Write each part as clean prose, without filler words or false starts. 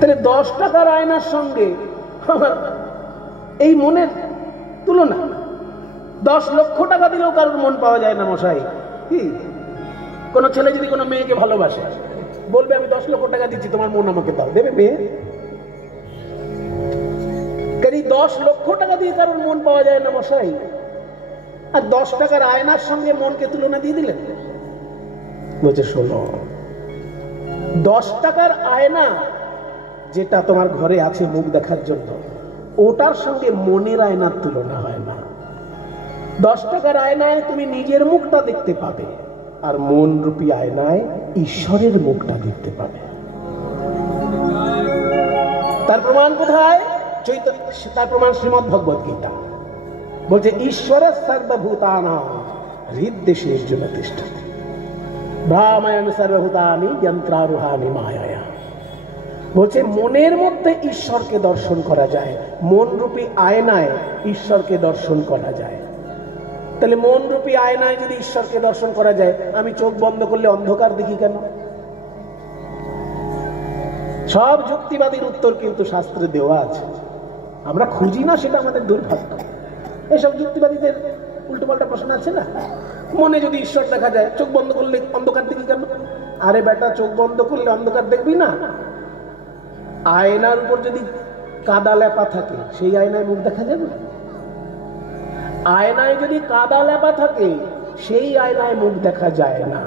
তাহলে 10 টাকার আয়নার সঙ্গে আমার এই মনের তুলনা। 10 লক্ষ টাকা দিলেও কারোর মন পাওয়া যায় না মশাই। কি কোন ছেলে যদি কোনো মেয়েকে ভালোবাসে, বলবে আমি 10 লক্ষ টাকা দিচ্ছি, তোমার মন আমাকে দাও, দেবে মেয়ে? 10 লক্ষ টাকা দিয়ে কারোর মন পাওয়া যায় না মশাই। আর 10 টাকার আয়নার সঙ্গে মনকে তুলনা দিয়ে দিলেন। বলছে শোনো, 10 টাকার আয়না যেটা তোমার ঘরে আছে মুখ দেখার জন্য, ওটার সঙ্গে মনের আয়নার তুলনা হয় না। 10 টাকার আয়নায় তুমি নিজের মুখটা দেখতে পাবে, আর মন রূপী আয়নায় ঈশ্বরের মুখটা দেখতে পাবে। তার প্রমাণ কোথায়? তার প্রমাণ শ্রীমদ্ ভগবত গীতা বলছে, ঈশ্বরের সর্বভূতানাং হৃদ্দেশে অর্জুন তিষ্ঠতি ভ্রামায়ামি সর্বভূতানি যন্ত্রারোহামি মায়ায়া। বলছে মনের মধ্যে ঈশ্বরকে দর্শন করা যায়, মন রূপী আয়নায় ঈশ্বরকে দর্শন করা যায়। তাহলে মন রূপী আয়নায় যদি ঈশ্বরকে দর্শন করা যায়, আমি চোখ বন্ধ করলে অন্ধকার দেখি কেন? সব যুক্তিবাদীর উত্তর কিন্তু শাস্ত্রে দেওয়া আছে, আমরা খুঁজি না, সেটা আমাদের দুর্ভাগ্য। এসব যুক্তিবাদীদের উল্টোপাল্টা প্রশ্ন আছে না, মনে যদি ঈশ্বর দেখা যায়, চোখ বন্ধ করলে অন্ধকার দেখি কেন? আরে বেটা, চোখ বন্ধ করলে অন্ধকার দেখবি না? আয়নার উপর যদি কাদা লেপা থাকে, সেই আয়নায় মুখ দেখা যাবে? আয়নায় যদি কাদা লেপা থাকে, সেই আয়নায় মুখ দেখা যায় না।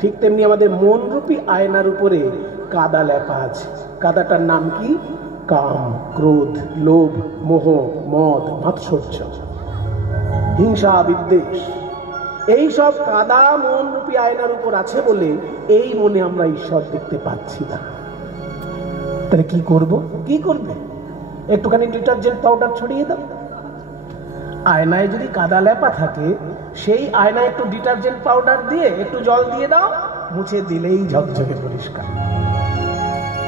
ঠিক তেমনি আমাদের মন রূপী আয়নার উপরে কাদা লেপা আছে। কাদাটার নাম কি? কাম, ক্রোধ, লোভ, মোহ, মদ, মাৎসর্য, হিংসা, বিদ্বেষ। এই সব কাদা মন রূপী আয়নার উপর আছে বলে এই মনে আমরা ঈশ্বর দেখতে পাচ্ছি না। তাহলে কি করব? কি করবে? একটুখানি ডিটারজেন্ট পাউডার ছড়িয়ে দাও। আয়নায় যদি কাদা লেপা থাকে, সেই আয়নায় একটু ডিটারজেন্ট পাউডার দিয়ে একটু জল দিয়ে দাও, মুছে দিলেই ঝকঝকে পরিষ্কার।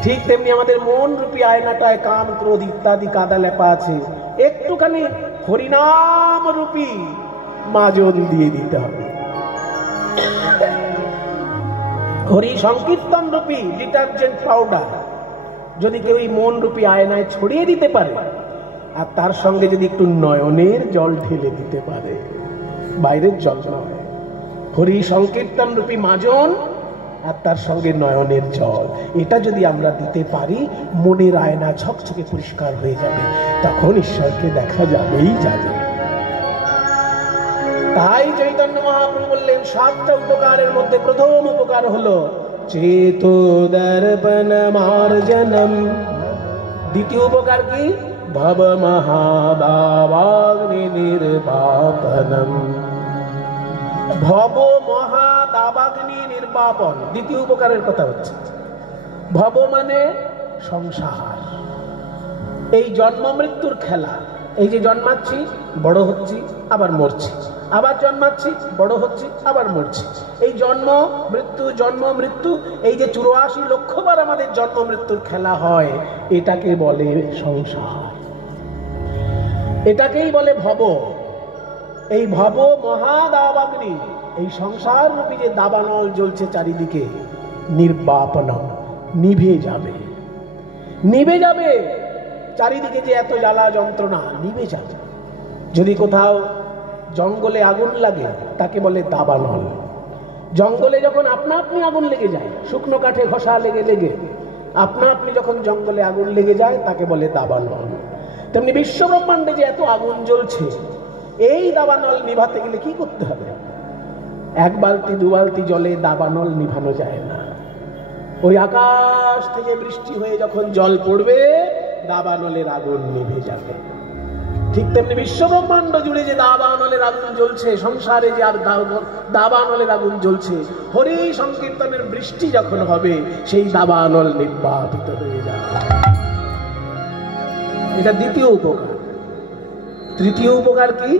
ঠিক তেমনি আমাদের মন রূপী আয়নাটায় কাম, ক্রোধ ইত্যাদি কাদা লেপা আছে, একটুখানি হরিনাম রূপী মাজন দিয়ে দিতে হবে। হরি সংকীর্তন রূপী ডিটারজেন্ট পাউডার যদি কেউ এই মন রূপী আয়নায় ছড়িয়ে দিতে পারে, আর তার সঙ্গে যদি একটু নয়নের জল ঢেলে দিতে পারে, বাইরের জল নয়, হরি সংকীর্তন রূপী মাজন আর তার সঙ্গে নয়নের জল, এটা যদি আমরা দিতে পারি, মনের আয়না ঝকঝকে পরিষ্কার হয়ে যাবে, তখন ঈশ্বরকে দেখা যাবেই যাবে। তাই চৈতন্য মহাপ্রভু বললেন, 7টা উপকারের মধ্যে প্রথম উপকার হলো চেতো দর্পণ মার্জনম। দ্বিতীয় উপকার কি? ভব মহাদাবাগ্নি নির্বাপনম। ভব মহাদাবাগ্নি নির্বাপন দ্বিতীয় উপকারের কথা হচ্ছে। ভব মানে সংসার, এই জন্ম মৃত্যুর খেলা। এই যে জন্মাচ্ছি, বড় হচ্ছি, আবার মরছি, আবার জন্মাচ্ছি, বড় হচ্ছি, আবার মরছি। এই জন্ম মৃত্যু, এই যে 84 লক্ষবার আমাদের জন্ম মৃত্যুর খেলা হয়, এটাকে বলে সংসার, এটাকেই বলে ভব। এই ভব মহাদাবাগ্নি, এই সংসার রূপী যে দাবানল জ্বলছে চারিদিকে, নির্বাপনম, নিভে যাবে, নিভে যাবে। চারিদিকে যে এত জ্বালা যন্ত্রণা, নিভে যাবে। যদি কোথাও জঙ্গলে আগুন লাগে, তাকে বলে দাবানল। জঙ্গলে যখন আপনা আপনি আগুন লেগে যায়, শুকনো কাঠে ঘষা লেগে লেগে আপনা আপনি যখন জঙ্গলে আগুন লেগে যায়, তাকে বলে দাবানল। তেমনি বিশ্ব ব্রহ্মাণ্ডে যে এত আগুন জ্বলছে, এই দাবানল নিভাতে গেলে কি করতে হবে? 1 বালতি 2 বালতি জলে দাবানল নিভানো যায় না। ওই আকাশ থেকে বৃষ্টি হয়ে যখন জল পড়বে, দাবানলের আগুন নিভে যাবে। ঠিক তেমনি বিশ্ব ব্রহ্মাণ্ড জুড়ে যে দাবানলের আগুন জ্বলছে, সংসারে যে আর দাবানলের আগুন জ্বলছে, হরি সংকীর্তনের বৃষ্টি যখন হবে, সেই দাবানল নির্বাপিত হয়ে যাবে। এটা দ্বিতীয় উপকার। তৃতীয় উপকার কি?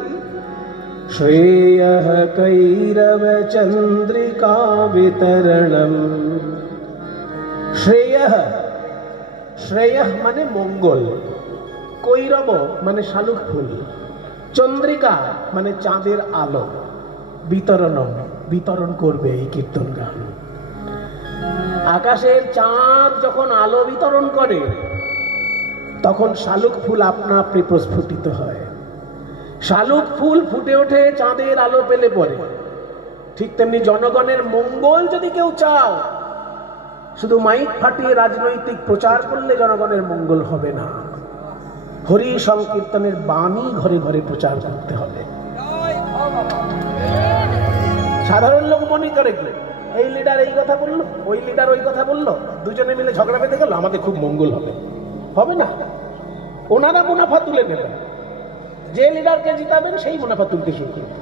শ্রেয়ঃ কৈরব চন্দ্রিকা বিতরণম। শ্রেয়ঃ, শ্রেয়ঃ মানে মঙ্গল, কৈরব মানে শালুক ফুল, চন্দ্রিকা মানে চাঁদের আলো, বিতরণম বিতরণ করবে এই কীর্তন গান। আকাশের চাঁদ যখন আলো বিতরণ করে, তখন শালুক ফুল আপনা আপনি প্রস্ফুটিত হয়। শালুক ফুল ফুটে ওঠে চাঁদের আলো পেলে পরে। ঠিক তেমনি জনগণের মঙ্গল যদি কেউ চাও, শুধু মাইক ফাটিয়ে রাজনৈতিক প্রচার করলে জনগণের মঙ্গল হবে না। হরি সংকীর্তনের বাণী ঘরে ঘরে প্রচার করতে হবে। সাধারণ লোক মনে করে এই লিডার এই কথা বললো, ওই লিডার ওই কথা বললো, দুজনে মিলে ঝগড়া বেঁধে গেল, আমাদের খুব মঙ্গল হবে। হবে না। ওনারা মুনাফা তুলে নেবেন, যে লিডারকে জিতাবেন সেই মুনাফা তুলতে শুরু করবে।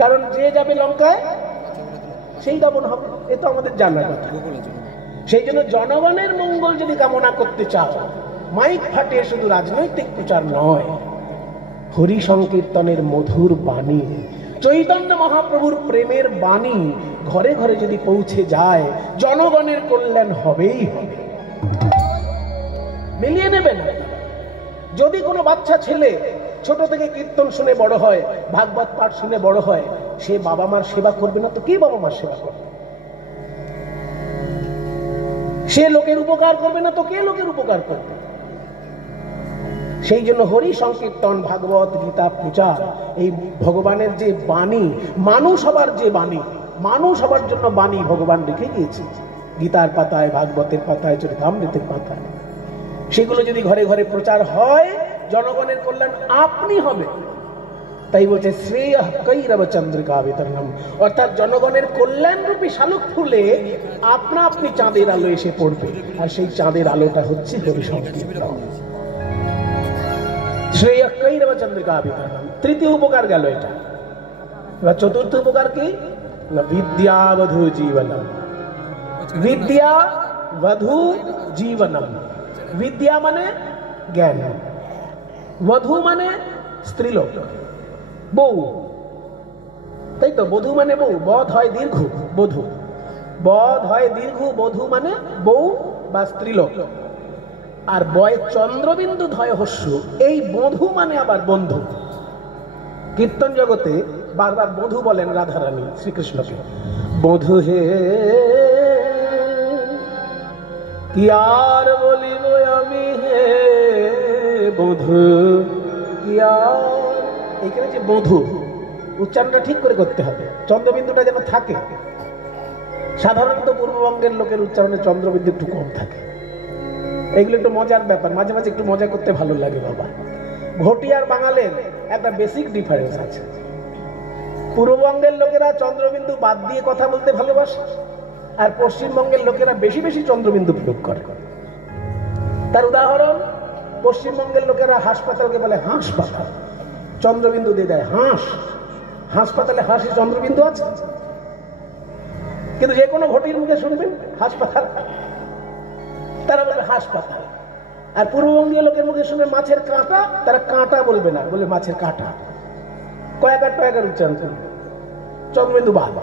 কারণ যে যাবে লঙ্কায় সেই দাবন হবে, এ তো আমাদের জানার কথা। সেই জন্য জনগণের মঙ্গল যদি কামনা করতে চাও, মাইক ফাটিয়ে শুধু রাজনৈতিক প্রচার নয়, হরি সংকীর্তনের মধুর বাণী, চৈতন্য মহাপ্রভুর প্রেমের বাণী ঘরে ঘরে যদি পৌঁছে যায়, জনগণের কল্যাণ হবেই হবে। মিলিয়ে নেবেন। যদি কোনো বাচ্চা ছেলে ছোট থেকে কীর্তন শুনে বড় হয়, ভাগবত পাঠ শুনে বড় হয়, সে বাবা মার সেবা করবে না তো কে বাবা মার সেবা করবে? সে লোকের উপকার করবে না তো কে লোকের উপকার করবে? সেই জন্য হরি সংকীর্তন, ভাগবত, গীতা, পূজা, এই ভগবানের যে বাণী, মানুষ হবার যে বাণী, মানুষ হবার জন্য বাণী ভগবান রেখে গিয়েছে গীতার পাতায়, ভাগবতের পাতায়, চরিতামৃতের পাতায়, সেগুলো যদি ঘরে ঘরে প্রচার হয়, জনগণের কল্যাণ আপনি হবে। তাই বলছে শ্রেয় কৈরব চন্দ্রিকা বিতরণম, অর্থাৎ জনগণের কল্যাণ রূপী শালুক ফুলে আপনা আপনি চাঁদের আলো এসে পড়বে, আর সেই চাঁদের আলোটা হচ্ছে হরি সংকীর্তন। শ্রেয় কৈরব চন্দ্রিকা বিতরণম, তৃতীয় উপকার গেল এটা। এবার চতুর্থ উপকার কি? বিদ্যা বধূ জীবনম। বিদ্যা বধূ জীবনম। বিদ্যা মানে জ্ঞান, বধূ মানে স্ত্রীলোক, বউ, তাই তো? বধূ মানে বউ, বধ হয় দীর্ঘ, বধূ, বধ হয় দীর্ঘ, বধূ মানে বউ বা স্ত্রীলোক। আর বয় চন্দ্রবিন্দু ধয় হস্য, এই বধূ মানে আবার বন্ধু। কীর্তন জগতে বারবার বধূ বলেন রাধারানী শ্রীকৃষ্ণকে, বধূ হে কি আর বলিব আমি হে বধূ কি আর। এইখানে যে বধূ উচ্চারণটা ঠিক করে করতে হবে, চন্দ্রবিন্দুটা যেন থাকে। সাধারণত পূর্ববঙ্গের লোকের উচ্চারণে চন্দ্রবিন্দু একটু কম থাকে। এগুলো একটু মজার ব্যাপার, মাঝে মাঝে একটু মজা করতে ভালো লাগে বাবা। ঘটি আর বাঙালের একটা বেসিক ডিফারেন্স আছে। পূর্ববঙ্গের লোকেরা চন্দ্রবিন্দু বাদ দিয়ে কথা বলতে ভালোবাসে, আর পশ্চিমবঙ্গের লোকেরা বেশি বেশি চন্দ্রবিন্দু প্রয়োগ করে। তার উদাহরণ, পশ্চিমবঙ্গের লোকেরা হাসপাতালকে বলে হাসপাতাল, চন্দ্রবিন্দু দিয়ে দেয় হাঁস। হাসপাতালে হাসি চন্দ্রবিন্দু আছে, কিন্তু যে কোনো ঘটির মুখে শুনবেন হাসপাতাল, তারা বলবে হাসপাতাল। আর পূর্ববঙ্গীয় লোকের মুখে শুনবে মাছের কাঁটা, তারা কাঁটা বলবে না, বলবে মাছের কাঁটা। কয়েকার টয়েকার উচ্চারণ করবে, চন্দ্রবিন্দু বাদ।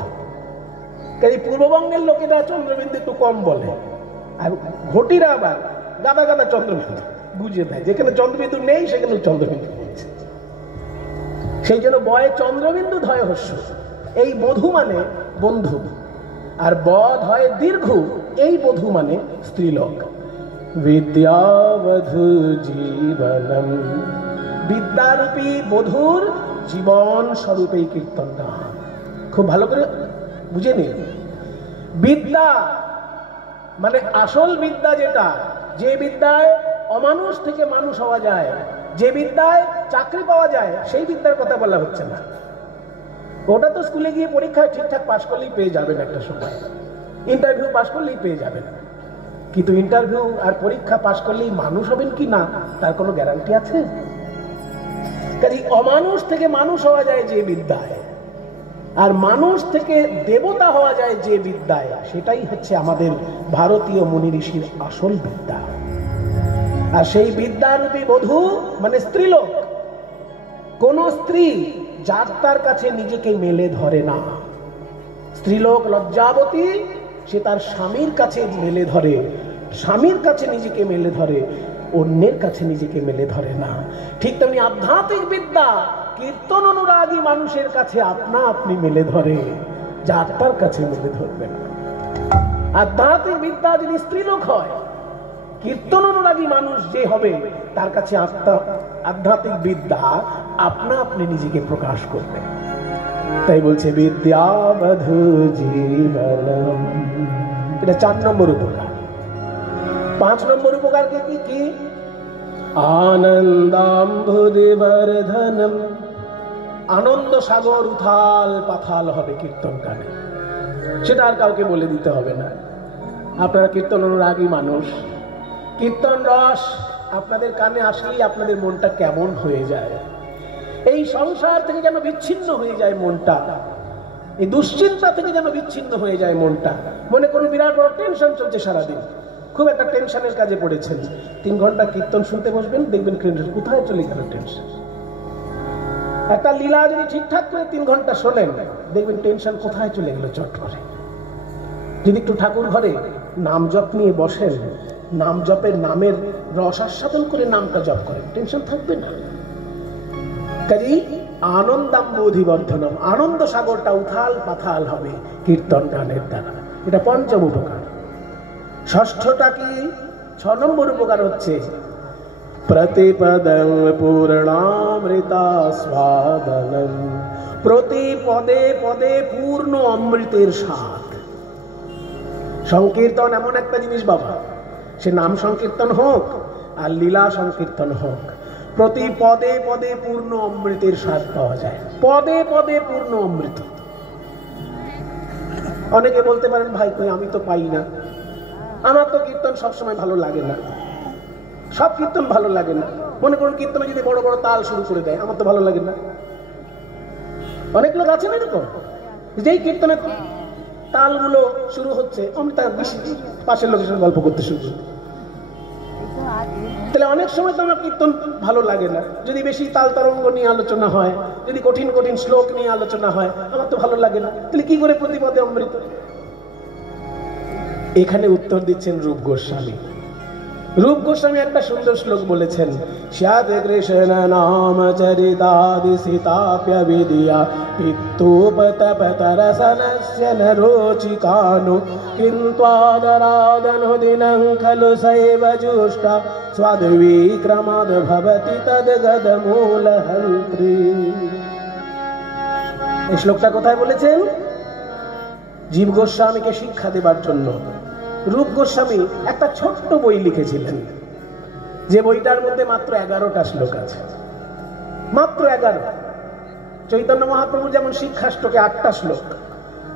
কাজে পূর্ববঙ্গের লোকেরা চন্দ্রবিন্দু একটু কম বলে, আর ঘটিরা আবার গাদা গাদা চন্দ্রবিন্দু বুঝিয়ে দেয়, যেখানে চন্দ্রবিন্দু নেই সেখানে চন্দ্রবিন্দু বলছে। সেই জন্য বয়ে চন্দ্রবিন্দু ধয় হস্য, এই বধূ মানে বন্ধু, আর বধ হয় দীর্ঘ, এই বধূ মানে স্ত্রীলোক। বিদ্যাবধূ জীবনম, বিদ্যারূপী বধূর জীবন স্বরূপ এই কীর্তনটা। খুব ভালো করে বুঝে নিন। বিদ্যা মানে আসল বিদ্যা, যেটা, যে বিদ্যায় অমানুষ থেকে মানুষ হওয়া যায়, যে বিদ্যায় চাকরি পাওয়া যায়, সেই বিদ্যার কথা বলা হচ্ছে না। ওটা তো স্কুলে গিয়ে পরীক্ষায় ঠিকঠাক পাশ করলেই পেয়ে যাবেন, একটা সময় ইন্টারভিউ পাশ করলেই পেয়ে যাবেন। কিন্তু ইন্টারভিউ আর পরীক্ষা পাশ করলেই মানুষ হবেন কি না, তার কোনো গ্যারান্টি আছে? কাজে অমানুষ থেকে মানুষ হওয়া যায় যে বিদ্যায়, আর মানুষ থেকে দেবতা হওয়া যায় যে বিদ্যায়, সেটাই হচ্ছে আমাদের ভারতীয় মুনি ঋষির আসল বিদ্যা। আর সেই বিদ্যারূপী বধূ মানে স্ত্রীলোক। কোন স্ত্রী যার তার কাছে নিজেকে মেলে ধরে না। স্ত্রীলোক লজ্জাবতী, সে তার স্বামীর কাছে মেলে ধরে, স্বামীর কাছে নিজেকে মেলে ধরে, অন্যের কাছে নিজেকে মেলে ধরে না। ঠিক তেমনি আধ্যাত্মিক বিদ্যা কীর্তন অনুরাগী মানুষের কাছে আপনা আপনি মেলে ধরে, যার তার কাছে মেলে ধরবে না। আধ্যাত্মিক বিদ্যা যদি স্ত্রীলোক হয়, কীর্তন অনুরাগী মানুষ যে হবে তার কাছে আধ্যাত্মিক বিদ্যা আপনা আপনি নিজেকে প্রকাশ করবে। তাই বলছে বিদ্যাবধূ জীবনম, এটা 4 নম্বর উপকার। 5 নম্বর উপকার কি? আনন্দাম্বুধিবর্ধনম, আনন্দ সাগর উথাল পাথাল হবে কীর্তন গানে। সেটা আর কাউকে বলে দিতে হবে না। আপনারা কীর্তন অনুরাগী মানুষ, কীর্তন রস আপনাদের কানে আসলেই আপনাদের মনটা কেমন হয়ে যায়। এই সংসার থেকে যেন বিচ্ছিন্ন হয়ে যায় মনটা, এই দুশ্চিন্তা থেকে যেন বিচ্ছিন্ন হয়ে যায় মনটা। মনে করুন বিরাট বড় টেনশন চলছে সারাদিন, খুব একটা টেনশনের কাজে পড়েছেন, 3 ঘন্টা কীর্তন শুনতে বসবেন, দেখবেন কোথায় চলে গেল টেনশন। একটা লীলা যদি ঠিকঠাক করে 3 ঘন্টা শোনেন, দেখবেন টেনশন কোথায় চলে গেল চট করে। যদি একটু ঠাকুর ঘরে নাম জপ নিয়ে বসেন, নাম জপের নামের রস আস্বাদন করে নামটা জপ করেন, টেনশন থাকবে না। কাজেই আনন্দাম্বুধিবর্ধনম, আনন্দ সাগরটা উথাল পাথাল হবে কীর্তন গানের দ্বারা। এটা 5ম উপকার। 6টা কি? 6 নম্বর উপকার হচ্ছে প্রতিপদং পূর্ণামৃতাস্বাদনম, প্রতি পদে পদে পূর্ণ অমৃতের স্বাদ। সংকীর্তন এমন একটা জিনিস বাবা, সে নাম সংকীর্তন হোক আর লীলা সংকীর্তন হোক, প্রতি পদে পদে পূর্ণ অমৃতের স্বাদ পাওয়া যায়। পদে পদে পূর্ণ অমৃত। অনেকে বলতে পারেন ভাই কই আমি তো পাই না, আমার তো কীর্তন সবসময় ভালো লাগে না। সব কীর্তন ভালো লাগে না। মনে করুন কীর্তনে যদি বড় বড় তাল শুরু করে দেয়, আমার তো ভালো লাগে না। অনেক লোক আছে না এরকম, যেই কীর্তনে তালগুলো শুরু হচ্ছে আমি তার বেশি পাশের লোকের সঙ্গে গল্প করতে শুরু করি। তাহলে অনেক সময় তো আমার কীর্তন ভালো লাগে না। যদি বেশি তাল তরঙ্গ নিয়ে আলোচনা হয়, যদি কঠিন কঠিন শ্লোক নিয়ে আলোচনা হয়, আমার তো ভালো লাগে না। তাহলে কি করে প্রতিপদে অমৃত? এখানে উত্তর দিচ্ছেন রূপ গোস্বামী। রূপ গোস্বামী একটা সুন্দর শ্লোক বলেছেন, স্যাৎ কৃষ্ণ নাম চরিতাদি সীতাপ্য বিদিয়া পিত্তোপতপতরসনস্য ন রোচিকানো কিন্ত্বাদরাদনুদিনং খলু সৈব জুষ্টা স্বাদ্বিক্রমাদ ভবতি তদ্গদমূলহন্ত্রী। এই শ্লোকটা কোথায় বলেছেন? জীব গোস্বামীকে শিক্ষা দেবার জন্য রূপ গোস্বামী একটা ছোট্ট বই লিখেছিলেন, যে বইটার মধ্যে মাত্র 11টা শ্লোক আছে। মাত্র 11। চৈতন্য মহাপ্রভু যেমন শিক্ষাষ্টকে 8টা শ্লোক,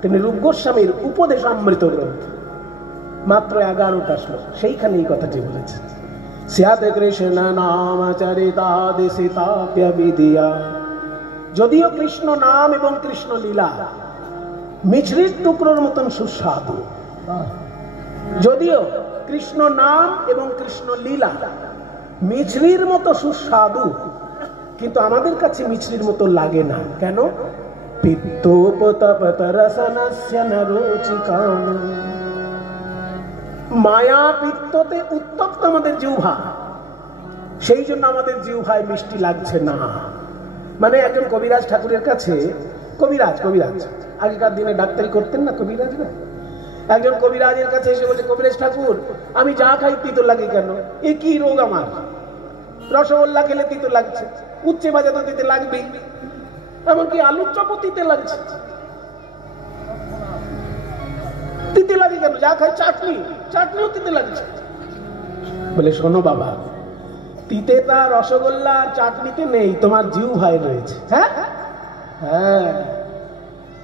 তিনি রূপ গোস্বামীর উপদেশামৃত গ্রন্থ মাত্র 11টা শ্লোক, সেইখানে এই কথাটি বলেছেন। স্যাৎ কৃষ্ণ নাম চরিতাদি সীতাপ্য বিদিয়া। যদিও কৃষ্ণ নাম এবং কৃষ্ণ লীলা মিছরির টুকরোর মতন সুস্বাদু, যদিও কৃষ্ণ নাম এবং কৃষ্ণ লীলা মিছরির মতো সুস্বাদু, কিন্তু আমাদের কাছে মিছরির মতো লাগে না। কেন? পিত্তোপতপতরসনস্য ন রোচিকানো। মায়া পিত্ততে উত্তপ্ত আমাদের জিহ্বা, সেই জন্য আমাদের জিহ্বায় মিষ্টি লাগছে না। মানে একজন কবিরাজ ঠাকুরের কাছে, কবিরাজ আগেকার দিনে ডাক্তারি করতেন না কবিরাজরা, একজন কবিরাজের কাছে এসে বলছে, কবিরাজ ঠাকুর আমি যা খাই তিতো লাগে কেন? এ কি রোগ আমার? রসগোল্লা খেলে তিতো লাগছে, উচ্চে ভাজা তো তিতে লাগবেই, এমনকি আলুর চপও তিতে লাগছে। তিতে লাগে কেন? যা খাই চাটনিও তিতে লাগছে। বলে শোনো বাবা, তিতেটা রসগোল্লা আর চাটনিতে নেই, তোমার জিহ্বায় রয়েছে। হ্যাঁ হ্যাঁ,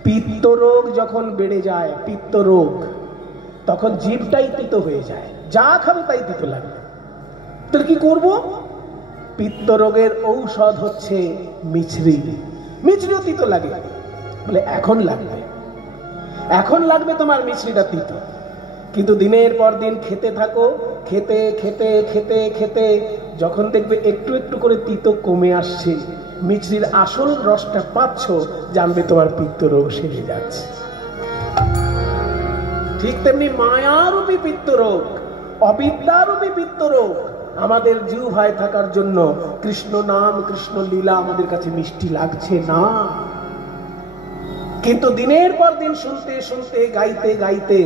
পিত্ত রোগ যখন বেড়ে যায়, পিত্ত রোগ, তখন জিভটাই তিতো হয়ে যায়, যা খাবে তাই তিতো লাগবে। তাহলে কি করব? পিত্ত রোগের ঔষধ হচ্ছে মিছরি। মিছরিও তিতো লাগে। বলে এখন লাগবে তোমার মিছরিটা তিতো, কিন্তু দিনের পর দিন খেতে থাকো, খেতে খেতে খেতে খেতে যখন দেখবে একটু একটু করে তিতো কমে আসছে, মিছরির আসল রসটা পাচ্ছ, জানবে তোমার পিত্ত রোগ সেরে যাচ্ছে। ঠিক তেমনি মায়ারূপী পিত্ত রোগ, অবিদ্যারূপী পিত্ত রোগ আমাদের জিহ্বায় থাকার জন্য কৃষ্ণ নাম কৃষ্ণ লীলা আমাদের কাছে মিষ্টি লাগছে না। কিন্তু দিনের পর দিন শুনতে শুনতে গাইতে গাইতে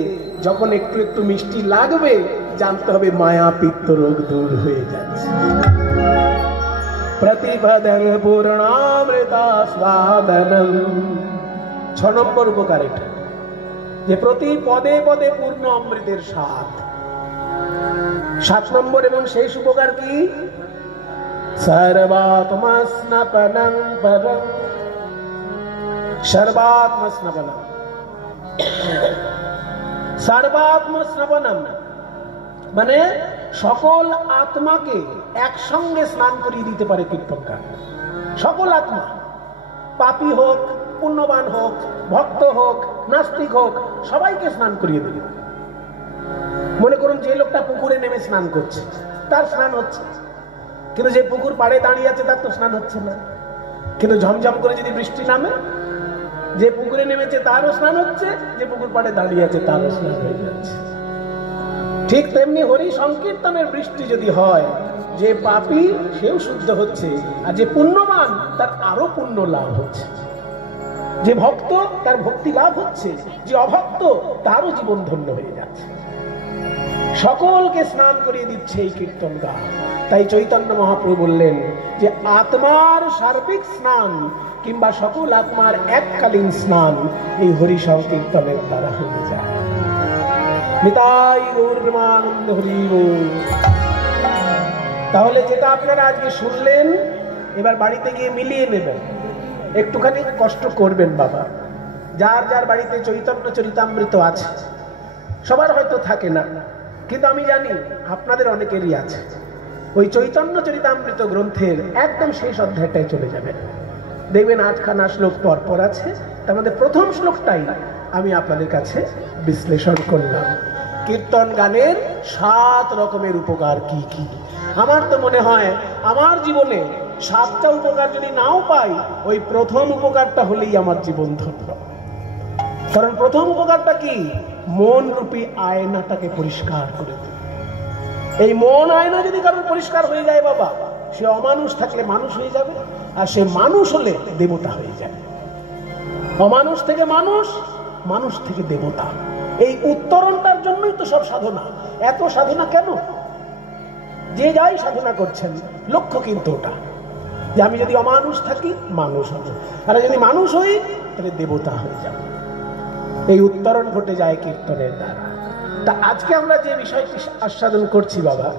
যখন একটু একটু মিষ্টি লাগবে, জানতে হবে মায়া পিত্ত রোগ দূর হয়ে যাচ্ছে। প্রতিপদং পূর্ণামৃতা স্বাদনম, 6 নম্বর উপকার এটা, যে প্রতি পদে পদে পূর্ণ অমৃতের স্বাদ। 7 নম্বর এবং শেষ উপকার কি? সর্বাত্মস্নপনং পরং, সর্বাত্মস্নপনম, সর্বাত্মস্নপনম মানে সকল আত্মাকে একসঙ্গে স্নান করিয়ে দিতে পারে কীর্তন গান। সকল আত্মা, পাপী হোক, পুণ্যবান হোক, ভক্ত হোক, নাস্তিক হোক, সবাইকে স্নান করিয়ে দেবে। মনে করুন যে লোকটা পুকুরে নেমে স্নান করছে, তার স্নান হচ্ছে, কিন্তু যে পুকুর পাড়ে দাঁড়িয়ে আছে তার তো স্নান হচ্ছে না। কিন্তু ঝমঝম করে যদি বৃষ্টি নামে, যে পুকুরে নেমেছে তারও স্নান হচ্ছে, যে পুকুর পাড়ে দাঁড়িয়ে আছে তারও স্নান হয়ে যাচ্ছে। ঠিক তেমনি হরি সংকীর্তনের বৃষ্টি যদি হয়, যে পাপী সেও শুদ্ধ হচ্ছে, আর যে পুণ্যবান তার আরো পুণ্য লাভ হচ্ছে। যে ভক্ত তার ভক্তি লাভ হচ্ছে, যে অভক্ত তারও জীবন ধন্য হয়ে যাচ্ছে। সকলকে স্নান করিয়ে দিচ্ছে এই কীর্তন গান। তাই চৈতন্য মহাপ্রভু বললেন যে আত্মার সার্বিক স্নান কিংবা সকল আত্মার এককালীন স্নান এই হরি সংকীর্তনের দ্বারা হয়ে যায়। নিতাই গৌর প্রেমানন্দ হরি বল। তাহলে যেটা আপনারা আজকে শুনলেন, এবার বাড়িতে গিয়ে মিলিয়ে নেবেন, একটুখানি কষ্ট করবেন বাবা। যার যার বাড়িতে চৈতন্য চরিতামৃত আছে, সবার হয়তো থাকে না, কিন্তু আমি জানি আপনাদের অনেকেরই আছে। ওই চৈতন্য চরিতামৃত গ্রন্থের একদম শেষ অধ্যায়টায় চলে যাবেন, দেখবেন 8খানা শ্লোক পর পর আছে। তার মধ্যে প্রথম শ্লোকটাই আমি আপনাদের কাছে বিশ্লেষণ করলাম। কীর্তন গানের 7 রকমের উপকার কি কি। আমার তো মনে হয় আমার জীবনে 7টা উপকার যদি নাও পাই, ওই প্রথম উপকারটা হলেই আমার জীবন ধন্য। কারণ প্রথম উপকারটা কি? মন রূপী আয়নাটাকে পরিষ্কার করে দেবে। এই মন আয়না যদি কারোর পরিষ্কার হয়ে যায় বাবা, সে অমানুষ থাকলে মানুষ হয়ে যাবে, আর সে মানুষ হলে দেবতা হয়ে যাবে। অমানুষ থেকে মানুষ, মানুষ থেকে দেবতা। এই উত্তরণটার জন্যই তো সব সাধনা। এত সাধনা কেন? যে যাই সাধনা করছেন, লক্ষ্য কিন্তু ওটা যে আমি যদি অমানুষ থাকি মানুষ হব, আর যদি মানুষ হই তাহলে দেবতা হয়ে যাব। এই উত্তরণ ঘটে যায় কীর্তনের দ্বারা। তা আজকে আমরা যে বিষয়টি আস্বাদন করছি বাবা,